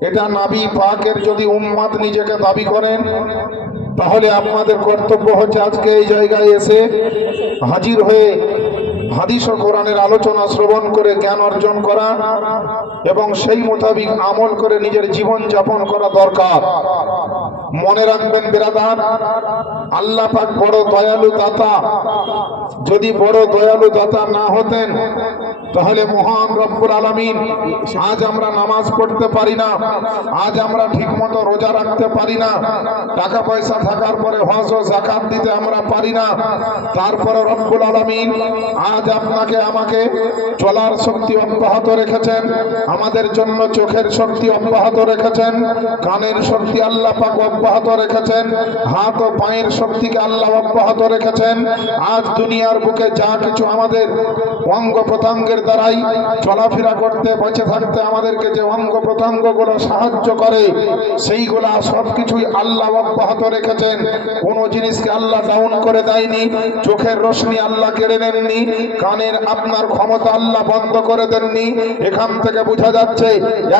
এটা নাবি পাকের যদি উম্মাদ নিজেকে দাবি করেন, তাহলে আপনাদের কর্তব্য হচ্ছে আজকে এই জায়গায় এসে হাজির হয়ে হাদিস ও কোরআনের আলোচনা শ্রবণ করে জ্ঞান অর্জন করা এবং সেই মোতাবিক আমল করে নিজের জীবন যাপন করা দরকার। মনে রাখবেন, বেরাদার, আল্লাহ পাক বড় দয়ালু দাতা। যদি বড় দয়ালু দাতা না হতেন, তাহলে মহান রব্বুল আলামিন, আজ আমরা নামাজ পড়তে পারি না, আজ আমরা ঠিকমতো রোজা রাখতে পারি না, টাকা পয়সা থাকার পরে হজ ও জাকাত দিতে আমরা পারি না। তারপরে রব্বুল আলামিন আজ আপনাকে আমাকে চলার শক্তি অব্যাহত রেখেছেন, আমাদের জন্য চোখের শক্তি অব্যাহত রেখেছেন, কানের শক্তি আল্লাহ পাক অব্যাহত রেখেছেন, হাত ও পায়ের শক্তিকে আল্লাহ অব্যাহত রেখেছেন। আজ দুনিয়ার বুকে যা কিছু আমাদের অঙ্গ প্রত্যঙ্গের দ্বারাই চলাফেরা করতে, বেঁচে থাকতে আমাদেরকে যে অঙ্গ প্রত্যঙ্গগুলো সাহায্য করে, সেইগুলা সব কিছুই আল্লাহ অব্যাহত রেখেছেন। কোনো জিনিসকে আল্লাহ ডাউন করে দেয়নি, চোখের রশ্মি আল্লাহ কেড়ে নেননি কানের আপনার ক্ষমতা আল্লাহ বন্ধ করে দেননি। এখান থেকে বোঝা যাচ্ছে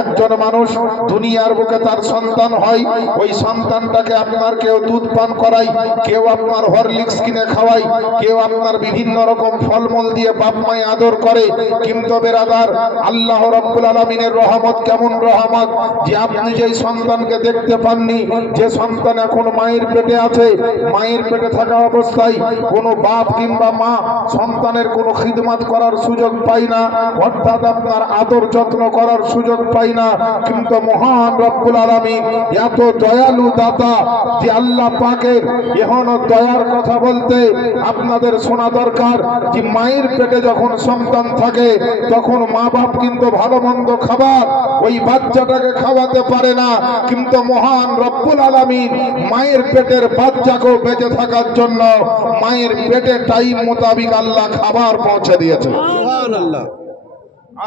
একজন মানুষ দুনিয়ার বুকে তার সন্তান হয়, ওই সন্তানটাকে আপনার কেউ দুধ পান করায়, কেউ আপনার হরলিক্স কিনে খাওয়াই কেউ আপনার বিভিন্ন রকম ফলমূল দিয়ে বাপ মায় আদর করে। কিন্তু বেরাদার, আল্লাহ রব্বুল আলমিনের রহমত কেমন রহমত যে আপনি যেই সন্তানকে দেখতে পাননি, যে সন্তান এখন মায়ের পেটে আছে, মায়ের পেটে থাকা অবস্থায় কোনো বাপ কিংবা মা সন্তানের কোনো খিদমাত করার সুযোগ পায় না, অর্থাৎ আপনার আদর যত্ন করার সুযোগ পাই না। কিন্তু মহান রব্বুল আলমী এত দয়ালু দাতা যে আল্লাহ পাকের এখনও দয়ার কথা বলতে আপনাদের শোনা দরকার যে মায়ের পেটে যখন সন্তান থাকে, তখন মা বাপ কিন্তু ভালো মন্দ খাবার ওই বাচ্চাটাকে খাওয়াতে পারে না। কিন্তু মহান রব্বুল আলমিন মায়ের পেটের বাচ্চাকেও বেঁচে থাকার জন্য মায়ের পেটে টাইম মোতাবিক আল্লাহ খাবার পৌঁছে দিয়েছে।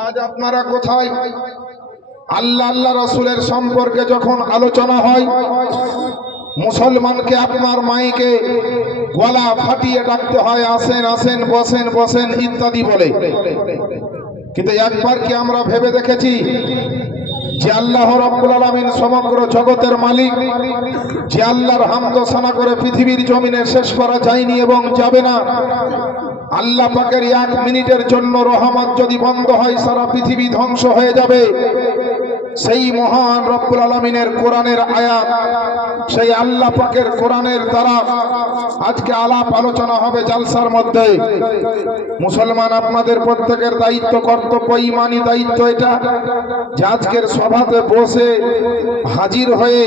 আজ আপনারা কোথায়? আল্লাহ আল্লাহ রসুলের সম্পর্কে যখন আলোচনা হয় মুসলমানকে আপনার মাইকে গলা ফাটিয়ে ডাকতে হয় আসেন আসেন বসেন বসেন ইত্যাদি বলে। কিন্তু একবার কি আমরা ভেবে দেখেছি যে আল্লাহ রব্বুল আলমিন সমগ্র জগতের মালিক যে আল্লাহর হামদোসানা করে পৃথিবীর জমিনে শেষ করা যায়নি এবং যাবে না? আল্লাহ পাকের এক মিনিটের জন্য রহমত যদি বন্ধ হয়, সারা পৃথিবী ধ্বংস হয়ে যাবে। সেই মহান রব্বুল আলমিনের কোরআনের আয়াত, সেই আল্লাহ পাকের কোরআনের দ্বারা আজকে আলাপ আলোচনা হবে জালসার মধ্যে। মুসলমান আপনাদের প্রত্যেকের দায়িত্ব, কর্তব্য ইমানি দায়িত্ব এটা, যে আজকের সভাতে বসে হাজির হয়ে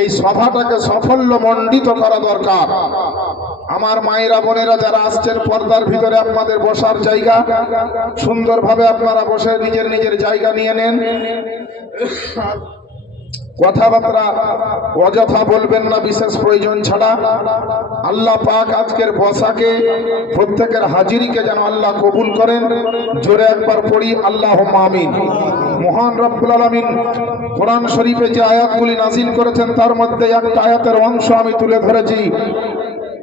এই সভাটাকে সাফল্য মণ্ডিত করা দরকার। আমার মায়েরা, বোনেরা যারা আসছেন পর্দার ভিতরে আপনাদের বসার জায়গা, সুন্দরভাবে আপনারা বসে নিজের নিজের জায়গা নিয়ে নেন। কথাবার্তা অযথা বলবেন না, বিশেষ প্রয়োজন ছাড়া। আল্লাহ পাক আজকের বসাকে, প্রত্যেকের হাজিরিকে যেন আল্লাহ কবুল করেন। জোরে একবার পড়ি আল্লাহ মামিন মহান রব্বুল আলমিন কোরআন শরীফে যে আয়াতগুলি নাজিল করেছেন, তার মধ্যে একটা আয়াতের অংশ আমি তুলে ধরেছি।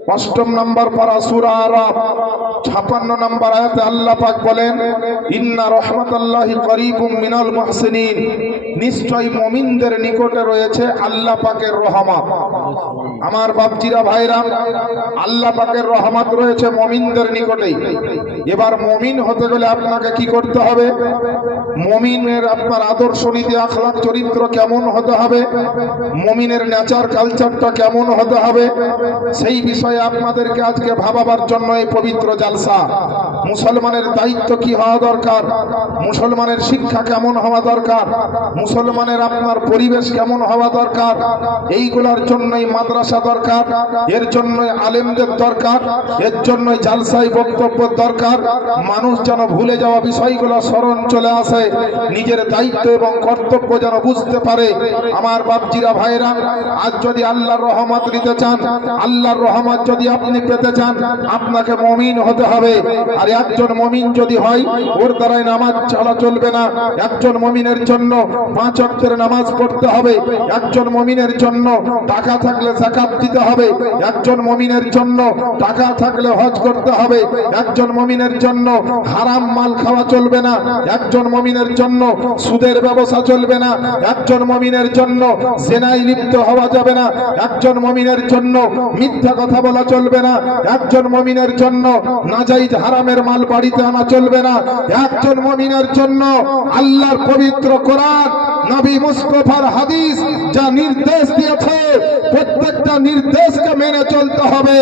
অষ্টম নম্বর পারা সুরা ছাপান্ন নম্বর আয়াতে আল্লাহ পাক বলেন, ইন্না রহমতাল্লাহি করিবুম মিনাল মুহসিনিন। নিশ্চয় মমিনদের নিকটে রয়েছে আল্লাহ পাকের রহমত। আমার বাপজিরা ভাইরা, আল্লাহ পাকের রহমত রয়েছে মমিনদের নিকটেই এবার মমিন হতে গেলে আপনাকে কি করতে হবে? মমিনের আপনার আদর্শ নীতি আখলাক চরিত্র কেমন হতে হবে? মমিনের নেচার কালচারটা কেমন হতে হবে? সেই বিষয়ে আপনাদেরকে আজকে ভাবাবার জন্য এই পবিত্র জালসা। মুসলমানের দায়িত্ব কি হওয়া দরকার? মুসলমানের শিক্ষা কেমন হওয়া দরকার? মুসলমানের আপনার পরিবেশ কেমন হওয়া দরকার? এইগুলোর জন্যই মাদ্রাসা দরকার, এর জন্যই আলেমদের দরকার, এর জন্যই জালসাই বক্তব্য দরকার। মানুষ যেন ভুলে যাওয়া বিষয়গুলো স্মরণ চলে আসে, নিজের দায়িত্ব এবং কর্তব্য যেন বুঝতে পারে। আমার বাপজিরা ভাইরা আজ যদি আল্লাহর রহমত নিতে চান, আল্লাহর রহমত যদি আপনি পেতে চান, আপনাকে মমিন হতে হবে। আর একজন মমিন যদি হয়, ওর দ্বারাই নামাজ চলা চলবে না। একজন মমিনের জন্য পাঁচ অক্ষের নামাজ পড়তে হবে। একজন মমিনের জন্য টাকা থাকলে জাকাত দিতে হবে। একজন মমিনের জন্য টাকা থাকলে হজ করতে হবে। একজন মমিনের জন্য হারাম মাল খাওয়া চলবে না। একজন মমিনের জন্য সুদের ব্যবসা চলবে না। একজন মমিনের জন্য সেনাই লিপ্ত হওয়া যাবে না। একজন মমিনের জন্য মিথ্যা কথা বলা চলবে না। একজন মমিনের জন্য নাজাইজ হারামের মাল বাড়িতে আনা চলবে না। একজন মমিনের জন্য আল্লাহর পবিত্র কোরআন, নবী মুস্তফার হাদিস যা নির্দেশ দিয়েছে, প্রত্যেকটা নির্দেশকে মেনে চলতে হবে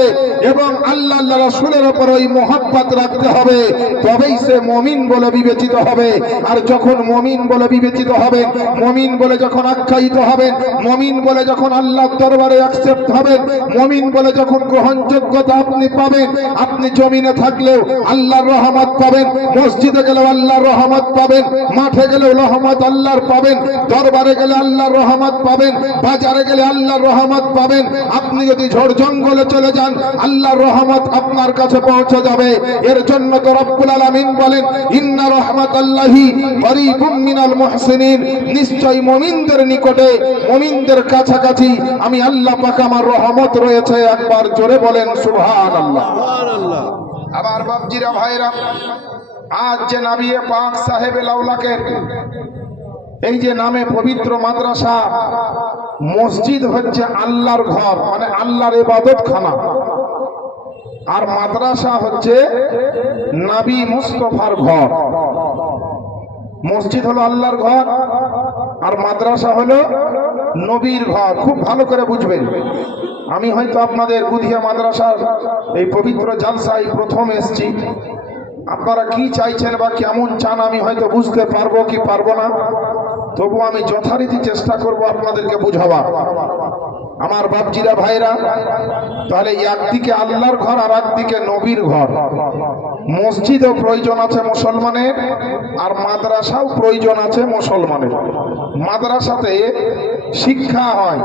এবং আল্লাহ আল্লাহ রাসূলের উপর ওই মোহাব্বত রাখতে হবে। তবেই সে মমিন বলে বিবেচিত হবে। আর যখন মমিন বলে বিবেচিত হবে মমিন বলে যখন আখ্যায়িত হবেন, মমিন বলে যখন আল্লাহর দরবারে অ্যাকসেপ্ট হবেন, মমিন বলে যখন গ্রহণযোগ্যতা আপনি পাবেন। আপনি জমিনে থাকলেও আল্লাহর রহমত পাবেন। মসজিদে গেলেও আল্লাহর রহমত পাবেন। মাঠে গেলেও রহমত আল্লাহর পাবেন। দরবারে গেলে আল্লাহর রহমত পাবেন। বাজারে গেলে আল্লাহর রহমত পাবেন। আপনি যদি ঝড় জঙ্গলে চলে যান, আল্লাহর রহমত আপনার কাছে পৌঁছে যাবে। এর জন্য তো রব্বুল আলামিন বলেন, ইন্না রহমাতাল্লাহি করিবুম মিনাল মুহসিনিন। নিশ্চয় মুমিনদের নিকটে, মুমিনদের কাছাকাছি আমি আল্লাহ পাক আমার রহমত রয়েছে একবার জোরে বলেন সুবহানাল্লাহ। আবার বাপজিরা ভাইরা আজ যে নাবিয়ে পাক সাহেবে লাউলাকে এই যে নামে পবিত্র মাদ্রাসা মসজিদ হচ্ছে আল্লাহর ঘর মানে আল্লাহর এবাদত খানা আর মাদ্রাসা হচ্ছে নাবি মুস্তফার ঘর। মসজিদ হলো আল্লাহর ঘর আর মাদ্রাসা হলো নবীর ঘর, খুব ভালো করে বুঝবেন। আমি হয়তো আপনাদের বুধিয়া মাদ্রাসার এই পবিত্র জালসায় প্রথম এসছি। আপনারা কি চাইছেন বা কেমন চান আমি হয়তো বুঝতে পারব কি পারব না। তবু আমি যথারীতি চেষ্টা করব আপনাদেরকে বুঝাবার। আমার বাপজিরা ভাইরা, তাহলে একদিকে আল্লাহর ঘর আর একদিকে নবীর ঘর। মসজিদও প্রয়োজন আছে মুসলমানের, আর মাদ্রাসাও প্রয়োজন আছে মুসলমানের। মাদ্রাসাতে শিক্ষা হয়,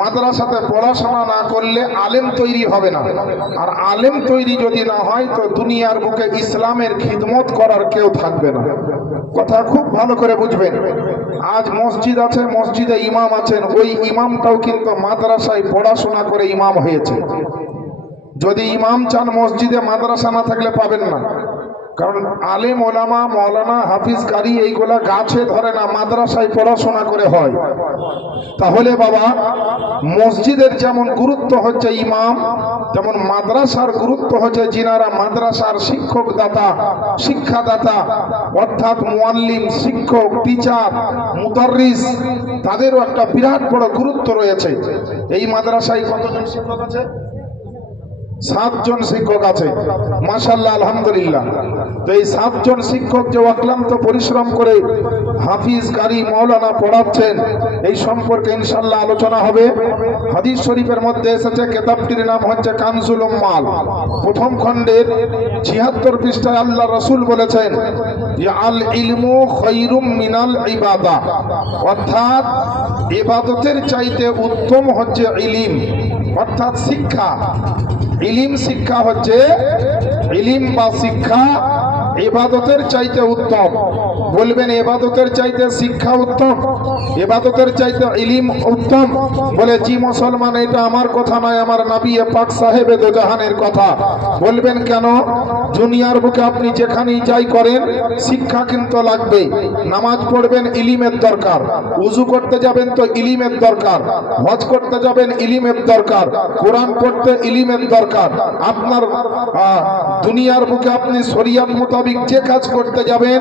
মাদ্রাসাতে পড়াশোনা না করলে আলেম তৈরি হবে না। আর আলেম তৈরি যদি না হয়, তো দুনিয়ার বুকে ইসলামের খিদমত করার কেউ থাকবে না। কথা খুব ভালো করে বুঝবেন। আজ মসজিদ আছে, মসজিদে ইমাম আছেন, ওই ইমামটাও কিন্তু মাদ্রাসায় পড়াশোনা করে ইমাম হয়েছে। যদি ইমাম চান মসজিদে, মাদ্রাসা না থাকলে পাবেন না। কারণ আলেম, ওলামা, মৌলানা, হাফিজ, কারি, এইগুলা গাছে ধরে না, মাদ্রাসায় পড়াশোনা করে হয়। তাহলে বাবা, মসজিদের যেমন গুরুত্ব হচ্ছে ইমাম, তেমন মাদ্রাসার গুরুত্ব হচ্ছে যিনারা মাদ্রাসার শিক্ষক দাতা শিক্ষাদাতা, অর্থাৎ মোয়াল্লিম, শিক্ষক, টিচার মুদারিস তাদেরও একটা বিরাট বড় গুরুত্ব রয়েছে। এই মাদ্রাসায় কতজন শিক্ষক আছে? সাতজন শিক্ষক আছে। মাশাল্লাহ আলহামদুলিল্লাহ। তো এই সাতজন শিক্ষক যে অক্লান্ত পরিশ্রম করে হাফিজ, কারি মৌলানা পড়াচ্ছেন, এই সম্পর্কে ইনশাল্লাহ আলোচনা হবে। হাদিস শরীফের মধ্যে এসেছে, কেতাবটির নাম হচ্ছে কানজুল উম্মাল। প্রথম খণ্ডের ছিয়াত্তর পৃষ্ঠায় আল্লাহ রসুল বলেছেন আল ইলমু খৈরুম মিনাল ইবাদা। অর্থাৎ, ইবাদতের চাইতে উত্তম হচ্ছে ইলিম। অর্থাৎ শিক্ষা। ইলিম শিক্ষা হচ্ছে ইলিম বা শিক্ষা ইবাদতের চাইতে উত্তম। বলবেন এবাদতের চাইতে শিক্ষা উত্তম এবাদতের চাইতে ইলিম উত্তম। বলে, জি মুসলমান, এটা আমার কথা নয়, আমার নাবি পাক সাহেবে দোজাহানের কথা। বলবেন, কেন? দুনিয়ার বুকে আপনি যেখানেই যাই করেন, শিক্ষা কিন্তু লাগবে। নামাজ পড়বেন, ইলিমের দরকার। উজু করতে যাবেন, তো ইলিমের দরকার। হজ করতে যাবেন, ইলিমের দরকার। কোরআন পড়তে ইলিমের দরকার। আপনার দুনিয়ার বুকে আপনি শরিয়াত মোতাবিক যে কাজ করতে যাবেন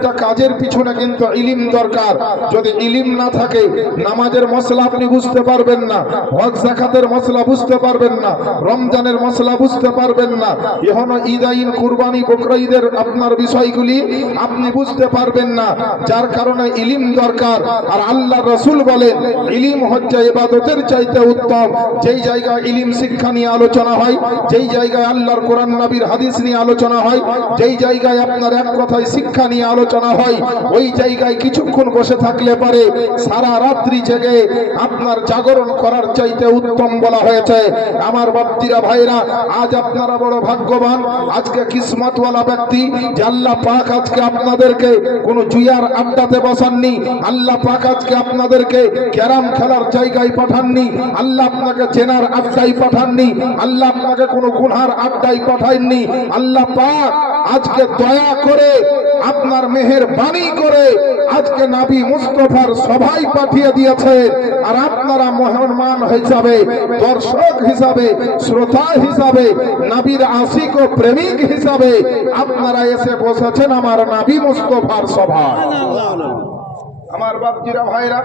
প্রত্যেকটা কাজের পিছনে কিন্তু ইলিম দরকার। যদি ইলিম না থাকে, নামাজের মশলা আপনি বুঝতে পারবেন না, হজ জাকাতের মশলা বুঝতে পারবেন না, রমজানের মশলা বুঝতে পারবেন না। এখনও ঈদাইন কুরবানি, বকরা ঈদের আপনার বিষয়গুলি আপনি বুঝতে পারবেন না। যার কারণে ইলিম দরকার। আর আল্লাহ রসুল বলেন ইলিম হচ্ছে ইবাদতের চাইতে উত্তম। যেই জায়গায় ইলিম শিক্ষা নিয়ে আলোচনা হয়, যেই জায়গায় আল্লাহর কোরআন, নবীর হাদিস নিয়ে আলোচনা হয়, যেই জায়গায় আপনার এক কথায় শিক্ষা নিয়ে আলোচনা আলোচনা হয়, ওই জায়গায় কিছুক্ষণ বসে থাকলে পারে সারা রাত্রি জেগে আপনার জাগরণ করার চাইতে উত্তম বলা হয়েছে। আমার বাপ্তিরা ভাইরা আজ আপনারা বড় ভাগ্যবান। আজকে কিসমতওয়ালা ব্যক্তি, যে আল্লাহ পাক আজকে আপনাদেরকে কোনো জুয়ার আড্ডাতে বসাননি, আল্লাহ পাক আজকে আপনাদেরকে ক্যারাম খেলার জায়গায় পাঠাননি, আল্লাহ আপনাকে চেনার আড্ডায় পাঠাননি, আল্লাহ আপনাকে কোনো গুনহার আড্ডায় পাঠাননি আল্লাহ পাক আজকে দয়া করে আপনার মেহের বাণী করে আজকে নাবি মুস্তফার সভাই পাঠিয়ে দিয়েছে। আর আপনারা মেহমান হিসাবে, দর্শক হিসাবে, শ্রোতা হিসাবে, নাবির আশিক ও প্রেমিক হিসাবে আপনারা এসে বসেছেন আমার নাবি মুস্তফার সভা আমার বাপজিরা ভাইরা,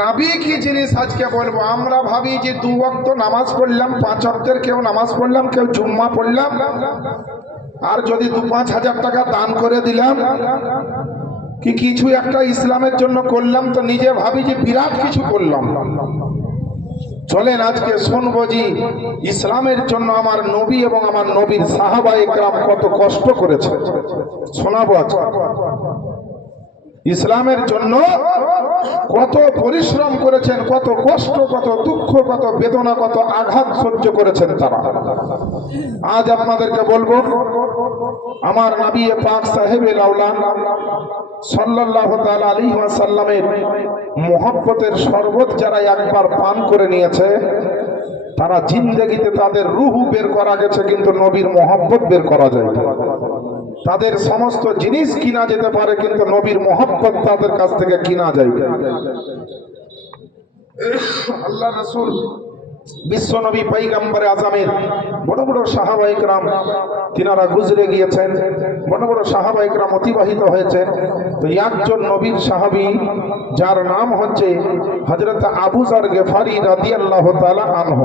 নাবি কি জিনিস আজকে বলব? আমরা ভাবি যে দু ওয়াক্ত নামাজ পড়লাম, পাঁচ অক্টের কেউ নামাজ পড়লাম, কেউ জুম্মা পড়লাম। আর যদি দু পাঁচ হাজার টাকা দান করে দিলাম, কি কিছু একটা ইসলামের জন্য করলাম তো নিজে ভাবি যে বিরাট কিছু করলাম। চলেন আজকে শুনব যে ইসলামের জন্য আমার নবী এবং আমার নবীর সাহাবা একরাম কত কষ্ট করেছে। শোনাবো আজকে। ইসলামের জন্য কত পরিশ্রম করেছেন, কত কষ্ট, কত দুঃখ, কত বেদনা, কত আঘাত সহ্য করেছেন তারা আজ আপনাদেরকে বলব, আমার নবী পাক সাহেব তাআলা আলাইহি ওয়াসাল্লামের মোহব্বতের শরবত যারা একবার পান করে নিয়েছে, তারা জিন্দেগিতে তাদের রুহু বের করা গেছে, কিন্তু নবীর মোহব্বত বের করা যায়। তাদের সমস্ত জিনিস কিনা যেতে পারে, কিন্তু নবীর মোহব্বত তাদের কাছ থেকে কিনা যায়। আল্লাহ রসুল বিশ্ব নবী পৈগম্বরে আজমের বড় বড় সাহাবাহিকরাম তিনারা গুজরে গিয়েছেন, বড় বড় সাহাবাহিকরাম অতিবাহিত হয়েছেন তো একজন নবীর সাহাবী, যার নাম হচ্ছে হজরত আবু জার গেফারি রাদি আল্লাহ তালা আনহ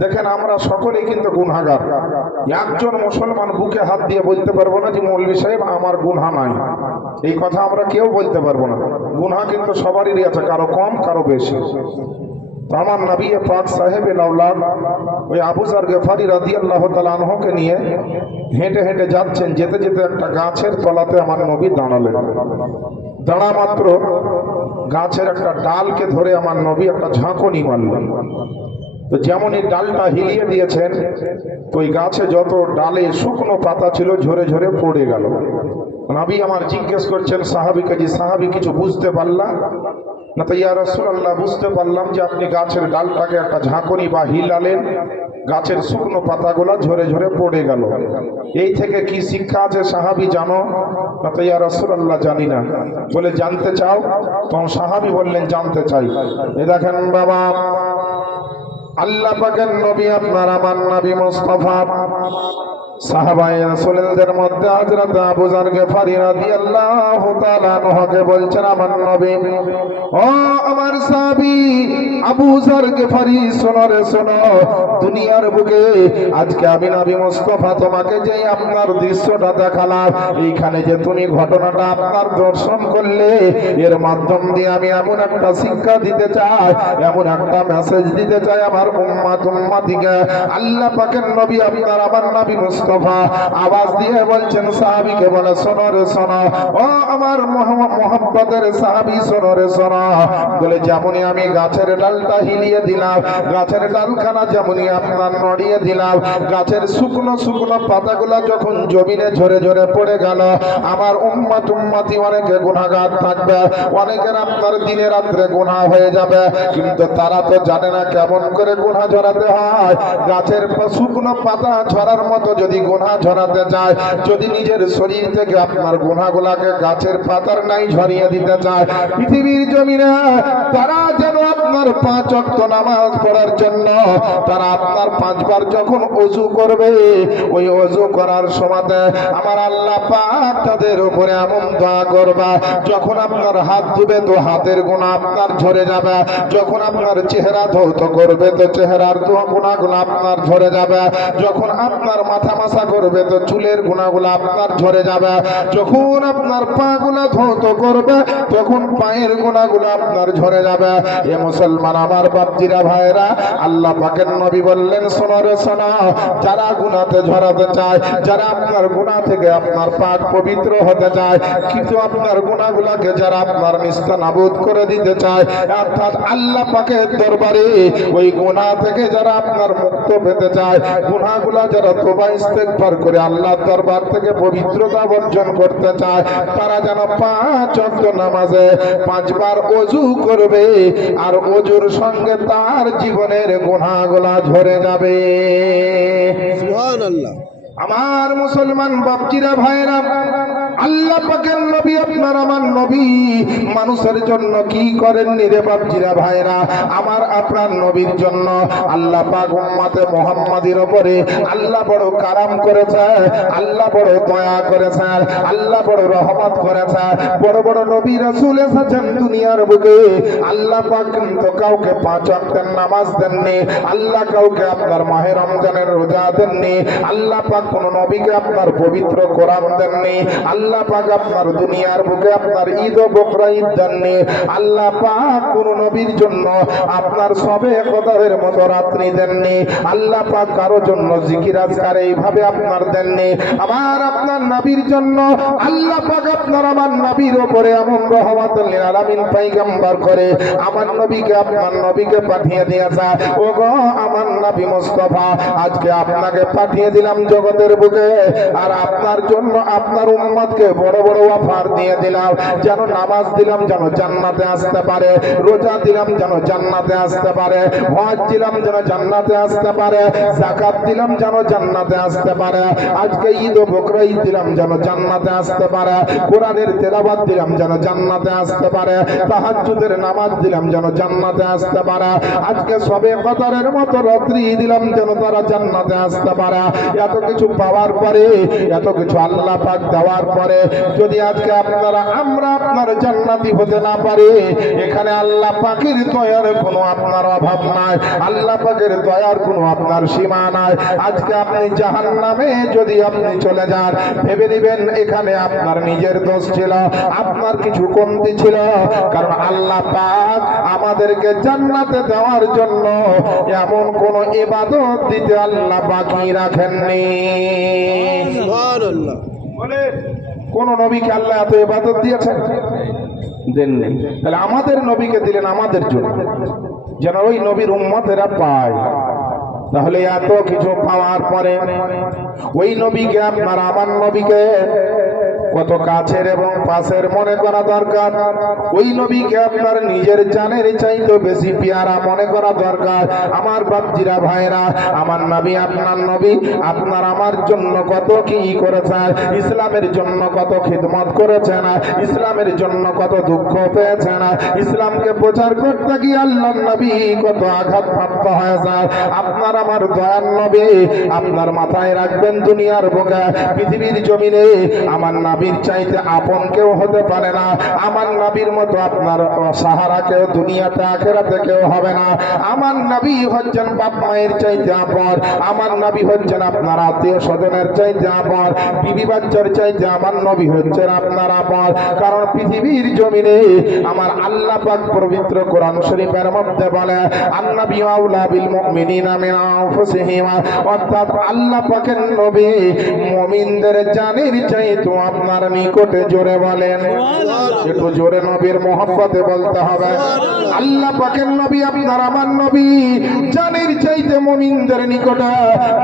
দেখেন, আমরা সকলেই কিন্তু গুনহাগার একজন মুসলমান বুকে হাত দিয়ে বলতে পারব না যে, মৌলভী সাহেব, আমার গুনহা নাই। এই কথা আমরা কেউ বলতে পারব না। গুনহা কিন্তু সবারই আছে কারও কম, কারও বেশি। আমার নবী পাক সাহেব লাউলা ওই আবু জার গেফারি রাদি আল্লাহ তালানহকে নিয়ে হেঁটে হেঁটে যাচ্ছেন। যেতে যেতে একটা গাছের তলাতে আমার নবী দাঁড়ালেন। দাঁড়া মাত্র গাছের একটা ডালকে ধরে আমার নবী একটা ঝাঁকুনি মারলেন। তো যেমন এই ডালটা হিলিয়ে দিয়েছেন, তো ওই গাছে যত ডালে শুকনো পাতা ছিল, ঝরে ঝরে পড়ে গেল। নাবি আমার জিজ্ঞেস করছেন, সাহাবিকে যে সাহাবি কিছু বুঝতে পারলাম না, তো ইয়া রসুল্লাহ বুঝতে পারলাম যে আপনি গাছের ডালটাকে একটা ঝাঁকুনি বা হিলালেন গাছের শুকনো পাতাগুলো ঝরে ঝরে পড়ে গেল। এই থেকে কি শিক্ষা আছে সাহাবি, জানো? না, তো ইয়া রসুল্লাহ জানি না। বলে, জানতে চাও? তখন সাহাবি বললেন, জানতে চাই। এ দেখেন বাবা আল্লাহ পাকের নবী আপনার আমার নবী মুস্তাফা। সাহাবায়ে রাসূলদের মধ্যে বলছেন, আমার নবী আমার সাহাবী, আবু শোনো শোনো। দুনিয়ার বুকে আজকে আমি নবী মুস্তাফা তোমাকে যে আপনার দৃশ্যটা দেখালাম, এইখানে যে তুমি ঘটনাটা আপনার দর্শন করলে, এর মাধ্যম দিয়ে আমি এমন একটা শিক্ষা দিতে চাই, এমন একটা মেসেজ দিতে চাই আমার উম্মাত উম্মাতিকে। আল্লাহ পাকের নবী আপনার, আমার নবী মুস্তফা আওয়াজ দিয়ে বলছেন, সাহাবীকে বলে, শোনো রে, শোনো। ও আমার মোহাম্মতের সাহাবী, শোনো রে, শোনো। বলে, যেমনই আমি গাছের ডালটা হিলিয়ে দিলাম, গাছের ডালখানা যেমনই আপনার নড়িয়ে দিলাম, গাছের শুকনো শুকনো পাতাগুলো যখন জমিনে ঝরে ঝরে পড়ে গেল, আমার উম্মাত, উম্মাতি অনেকে গুণাগার থাকবে, অনেকের আপনার দিনে রাত্রে গুণা হয়ে যাবে, কিন্তু তারা তো জানে না কেমন করে গুণা ঝরাতে হয়। গাছের শুকনো পাতা ঝরার মতো যদি গুণা ঝরাতে চায়, যদি নিজের শরীর থেকে আপনার গোনাগুলাকে গাছের পাতার নাই ঝরিয়ে দিতে চায়, পৃথিবীর জমিনে তারা যেন আপনার পাঁচ অক্ত নামাজ পড়ার জন্য, তারা আপনার পাঁচবার যখন অজু করবে, ওই অজু করার সময় আমার আল্লাহ পাক তাদের উপরে এমন দোয়া করবা, যখন আপনার হাত ধুবে তো হাতের গুণা আপনার ঝরে যাবে, যখন আপনার চেহারা ধৌত করবে তো চেহারার গুণাগুলো আপনার ঝরে যাবে, যখন আপনার মাথা মাথা করবে তো চুলের গুণাগুলো আপনার ঝরে যাবে, যখন আপনার পা গুলা ধৌত করবে, তখন পায়ের গুণাগুলো আপনার ঝরে যাবে। এ মুসলমান আমার বাপজিরা ভাইরা আল্লাহ পাকের নবী বললেন, শোনো রে যারা গুনাতে ঝরাতে চায়, যারা আপনার গুণা থেকে আপনার পাক পবিত্র হতে চায়, কিন্তু আপনার গুনাহগুলোকে যারা আপনার নিস্তা নাবুদ করে দিতে চায়, অর্থাৎ আল্লাহ পাকের দরবারে ওই গুণা থেকে যারা আপনার মুক্ত পেতে চায় গুনাহগুলা যারা তোবা ইস্তেগফার করে আল্লাহর দরবার থেকে পবিত্রতা বর্জন করতে চায়, তারা যেন পাঁচ নামাজে পাঁচবার অজু করবে, আর অজুর সঙ্গে তার জীবনের গোলা ঝরে যাবে। সুবহানাল্লাহ। আমার মুসলমান বাপজিরা ভাইরা আল্লাহ পাকের নবী আপনার আমার নবী। মানুষের জন্য কি করেন রে বাপজিরা ভাইরা আমার আপনার নবীর জন্য আল্লাহ পাক উম্মাতে মুহাম্মাদির উপরে আল্লাহ বড় কারাম করেছে, আল্লাহ বড় দয়া করেছে, আল্লাহ বড় রহমত করেছে। বড় বড় নবী রাসূল এসেছেন দুনিয়ার বুকে। আল্লাহ পাক কিন্তু কাউকে পাঁচ ওয়াক্তের নামাজ দেননি, আল্লাহ কাউকে আপনার মাহে রমজানের রোজা দেননি, আল্লাহ পাক কোন নবীকে আপনার পবিত্র কোরআন দেননি, আল্লাহ পাক আপনার দুনিয়ার বুকে আপনার ঈদ ও বকরা ঈদ দেননি, আল্লাহ পাক কোন নবীর জন্য আপনার সবে কদরের মতো রাত্রি দেননি, আল্লাহ পাক কারও জন্য জিকির আজকার এইভাবে আপনার দেননি। আমার আপনার নবীর জন্য আল্লাহ পাক আপনার আমার নবীর উপরে এমন রহমাতুল আলামিন পয়গম্বর করে, আমার নবীকে আপনার নবীকে পাঠিয়ে দিয়েছে ও গো আমার নবী মুস্তাফা, আজকে আপনাকে পাঠিয়ে দিলাম জগতের বুকে। আর আপনার জন্য আপনার উম্মতকে বড় বড় অফার দিয়ে দিলাম। যেন নামাজ দিলাম যেন জান্নাতে আসতে পারে। রোজা দিলাম যেন জান্নাতে আসতে পারে। হজ দিলাম যেন জান্নাতে আসতে পারে। যাকাত দিলাম যেন জান্নাতে আসতে পারে। আজকে ঈদ ও বকরা ঈদ দিলাম যেন জান্নাতে আসতে পারে। কোরআনের তেলাবাদ দিলাম যেন জান্নাতে আসতে পারে। তাহাজ্জুদের নামাজ দিলাম যেন জান্নাতে আসতে পারে। আজকে সবে কদরের মতো রাত্রি দিলাম যেন তারা জান্নাতে আসতে পারে। এত কিছু পাওয়ার পরে, এত কিছু আল্লাহ পাক দেওয়ার পরে, যদি আজকে আপনারা, আমরা আপনার জান্নাতি হতে না পারি, এখানে আল্লাহ পাকের দয়ার কোনো আপনার অভাব নাই, আল্লাহ পাকের দয়ার কোনো আপনার সীমা নাই। আজকে আপনি জাহান নামে যদি আপনি চলে যান, ভেবে নিবেন এখানে আপনার নিজের দোষ ছিল, আপনার কিছু কমতি ছিল, কারণ আল্লাহ পাক আমাদেরকে জান্নাতে দেওয়ার জন্য এমন কোন ইবাদত দিতে আল্লাহ বাকি রাখেননি। কোন নবীকে আল্লাহ এত ইবাদত দিয়েছেন? দেননি। তাহলে আমাদের নবীকে দিলেন আমাদের জন্য। যেন ওই নবীর উম্মতেরা পায়। তাহলে এত কিছু পাওয়ার পরে ওই নবীকে আপনার আমার নবীকে কত কাছের এবং পাশের মনে করা দরকার। ওই নবীকে আপনার নিজের জানের চাইতে বেশি পেয়ারা মনে করা দরকার। আমার বাপজিরা ভাইরা আমার নবী, আপনার নবী, আপনার আমার জন্য কত কি করেছেন, ইসলামের জন্য কত খিদমত করেছেন, ইসলামের জন্য কত দুঃখ পেয়েছেন, ইসলামকে প্রচার করতে গিয়ে আল্লাহ নবী কত আঘাত প্রাপ্ত হয়েছে। আপনার আমার দয়ার নবী, আপনার মাথায় রাখবেন দুনিয়ার বুকে, পৃথিবীর জমিনে আমার নাবির চাইতে আপন কেউ হতে পারে না। আমার নাবির মতো আপনার সাহারা কেউ দুনিয়াতে, আখেরাতে কেউ হবে না। আমার নবী হচ্ছেন বাপ মায়ের চাইতে আপন। আমার নবী হচ্ছেন আপনার আত্মীয় স্বজনের চাইতে আপন। বিবি বাচ্চার চাইতে আমার নবী হচ্ছেন আপনার আপন। কারণ পৃথিবীর জমিনে আমার আল্লাহ পাক পবিত্র কোরআন শরীফের মধ্যে বলে, আন্নাবী আউলা বিল মুমিনিনা মিন আনফুসিহিম। অর্থাৎ আল্লাহ পাকের নবী মুমিনদের জানের চাইতে আপনার নিকটে জোরে বলেন। একটু জোরে নবীর মোহাম্মতে বলতে হবে। আল্লাহ পাকের নবী আপনার আমার নবী। জানের চাইতে মুমিনদের নিকটে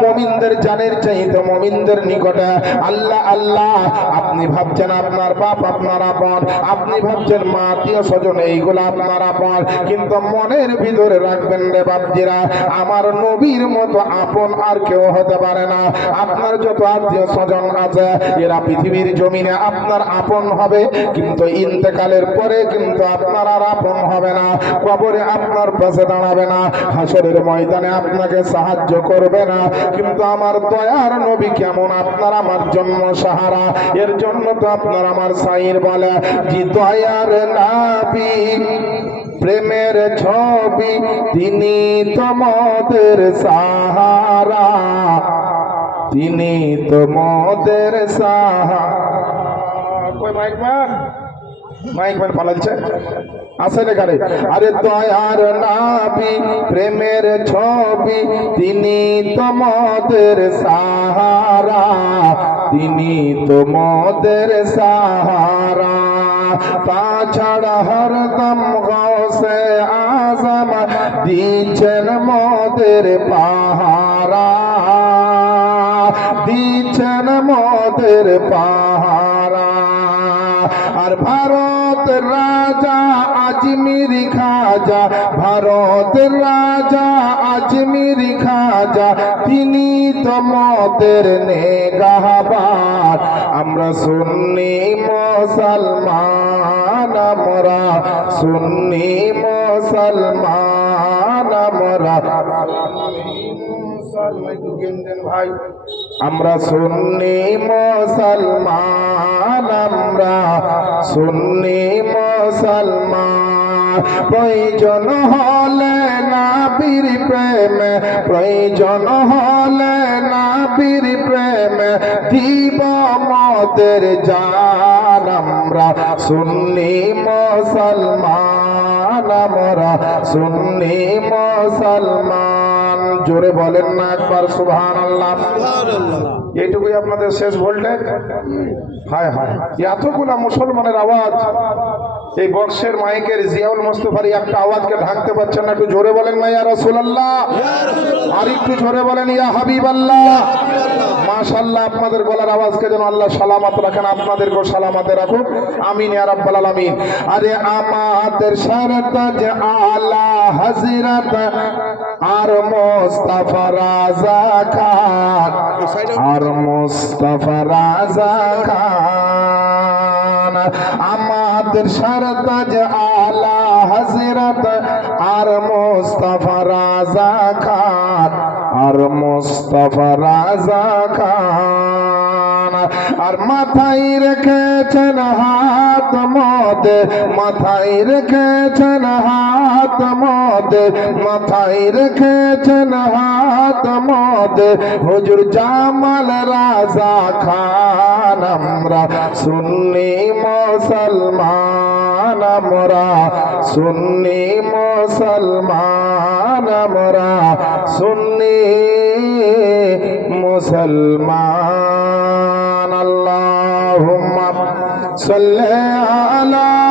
মুমিনদের জানের চাইতে মুমিনদের নিকটে। আল্লাহ আল্লাহ আপনি ভাবছেন আপনার বাপ আপনার আপন। আপনি ভাবছেন মা আত্মীয় স্বজন এইগুলো আপনার আপন। কিন্তু মনের ভিতরে রাখবেন রে বাপজিরা আমার নবীর মতো আপন আর কেউ হতে পারে না। আপনার যত আত্মীয় স্বজন আছে এরা পৃথিবীর জমিনে আপনার আপন হবে, কিন্তু ইন্তেকালের পরে কিন্তু আপনার আর আপন হবে না। কবরে আপনার পাশে দাঁড়াবে না, হাসরের ময়দানে আপনাকে সাহায্য করবে না। কিন্তু আমার দয়ার নবী কেমন? আপনার আমার জন্ম সাহারা। এর জন্য তো আপনার আমার সাইর বলে যে দয়ার নাবি, প্রেমের ছবি, তিনি তোমাদের সাহারা। তিনি তোমাদের নাবি, প্রেমের ছবি, তিনি তোমাদের সাহারা। তিনি তোমাদের সাহারা। তাছাড়া হরদম গৌসে আজম দিচ্ছেন মোদের পাহারা। দিচ্ছেন মদের পাহারা। আর ভারত রাজা আজমিরি খাজা, ভারত রাজা আজমিরি খাজা, তিনি তো তোমাদের নেগাহবার আমরা সুন্নি মুসলমান, আমরা সুন্নি মুসলমান, আমরা আমরা সুন্নি মুসলমান, আমরা সুন্নি মুসলমান। প্রয়োজন হলে নাবির প্রেম, প্রয়োজন হলে নাবির প্রেম, দিব মদের জান। আমরা সুন্নি মুসলমান, আমরা সুন্নি মুসলমান। জোরে বলেন না একবার সুবহান আল্লাহ এইটুকুই আপনাদের শেষ ভোল্টেজ? হায় হায়। এতগুলা মুসলমানের আওয়াজ। এই বক্সের মাইকের জিয়াউল মোস্তফার একটা আওয়াজকে ঢাকতে পারছেন না একটু জোরে বলেন না ইয়া রাসূলুল্লাহ। আর একটু জোরে বলেন ইয়া হাবিবাল্লাহ। মাশাআল্লাহ আপনাদের গলার আওয়াজকে যেন আল্লাহ সালামত রাখেন আপনাদেরকেও সালামতে রাখুক। আমিন ইয়া রাব্বাল আলামিন। আরে আমাদের শরতাজ আলা হযরত আর মুস্তাফা রাজা খান, আর মুস্তাফা রাজা খান। আমাদের শরতাজ আলা হযরত আর মুস্তাফা রাজা খান, আর মুস্তাফা রাজা খান। আর মাথায় রেখেছেন হাত মদে, মাথায় রেখেছেন হাত মদে, মাথায় রেখেছেন হাত মদে। হুজুর জামাল রাজা খান, আমরা সুন্নি মুসলমান, আমরা সুন্নি মুসলমান, আমরা সুন্নি মুসলমান। আল্লাহুম্মা সাল্লি আলা